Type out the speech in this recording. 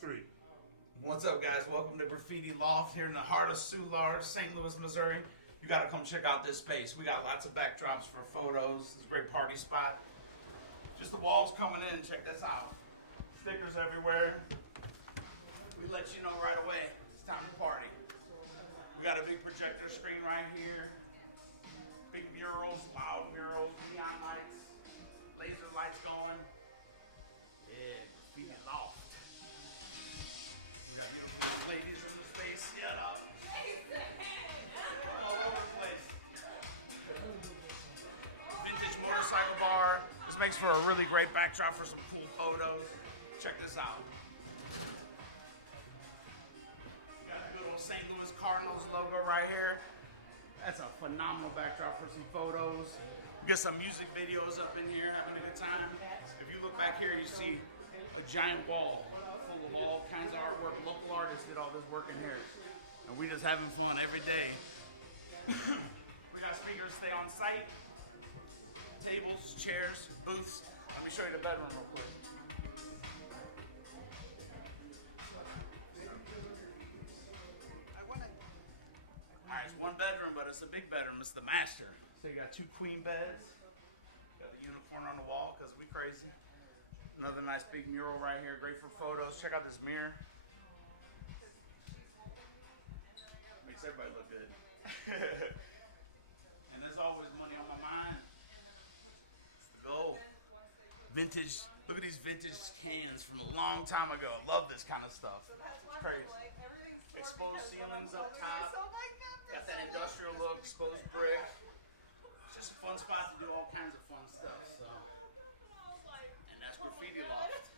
3. What's up, guys? Welcome to Graffiti Loft here in the heart of Soulard, St. Louis, Missouri. You got to come check out this space. We got lots of backdrops for photos. It's a great party spot. Just the walls coming in. Check this out. Stickers everywhere. We let you know right away. It's time to party. We got a big projector screen right here. Big murals, loud murals, neon lights, laser lights going. Yeah, Graffiti Loft. We got beautiful ladies in the space. Shut up. All over the place. Vintage motorcycle bar. This makes for a really great backdrop for some cool photos. Check this out. We got a good old St. Louis Cardinals logo right here. That's a phenomenal backdrop for some photos. We got some music videos up in here, having a good time. If you look back here, you see a giant wall full of all kinds of artwork. Local artists did all this work in here. And we just having fun every day. We got speakers stay on site, tables, chairs, booths. Let me show you the bedroom real quick. Alright, it's one bedroom, but it's a big bedroom. It's the master. So you got 2 queen beds. Got the unicorn on the wall because we crazy. Another nice big mural right here, great for photos. Check out this mirror. Makes everybody look good. And there's always money on my mind. It's the goal. Vintage, look at these vintage cans from a long time ago. I love this kind of stuff. It's crazy. Exposed ceilings up top. Got that industrial look, exposed brick. It's just a fun spot to do all kinds of fun stuff. So, and that's Graffiti Loft.